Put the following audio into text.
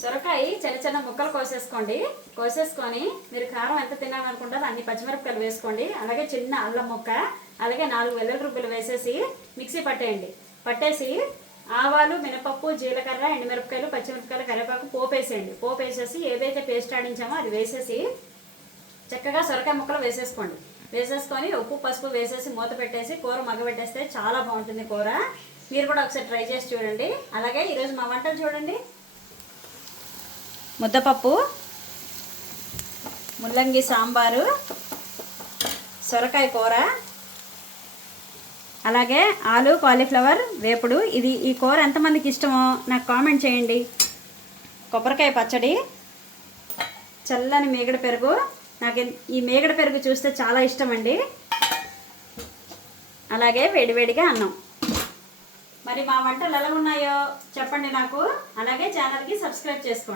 సొరకాయ చిన్న చిన్న ముక్కలు కోసేసుకొని మీరు కారం ఎంత తినాలనుకుంటారో అన్ని పచ్చిమిరపకాయలు వేసుకోండి. అలాగే చిన్న అల్లం ముక్క, అలాగే 4 వెల్లుల్లి రుబ్బులు వేసేసి మిక్సీ పట్టేసి ఆవాలు, మినపప్పు, జీలకర్ర, ఎండుమిరపకాయలు, పచ్చిమిరపకాయలు, కరివేపాకు పోపు వేసేసి ఏదైతే పేస్ట్ ఆడించామో అది వేసేసి చక్కగా సొరకాయ ముక్కలు వేసేసుకొని ఉప్పు పసుపు వేసేసి మూత పెట్టేసి కూర మగ్గబెట్టేస్తే చాలా బాగుంటుంది కూర. మీరు కూడా ఒకసారి ట్రై చేసి చూడండి. అలాగే ఈరోజు మా వంటలు చూడండి. ముద్దపప్పు, ముల్లంగి సాంబారు, సొరకాయ కూర, అలాగే ఆలు కాలీఫ్లవర్ వేపుడు. ఈ కూర ఎంతమందికి ఇష్టమో నాకు కామెంట్ చేయండి. కొబ్బరికాయ పచ్చడి, చల్లని మీగడ పెరుగు. నాకు ఈ మీగడ పెరుగు చూస్తే చాలా ఇష్టం అండి. అలాగే వేడివేడిగా అన్నం. మరి మా వంటలు ఎలా ఉన్నాయో చెప్పండి నాకు. అలాగే ఛానల్కి సబ్స్క్రైబ్ చేసుకోండి.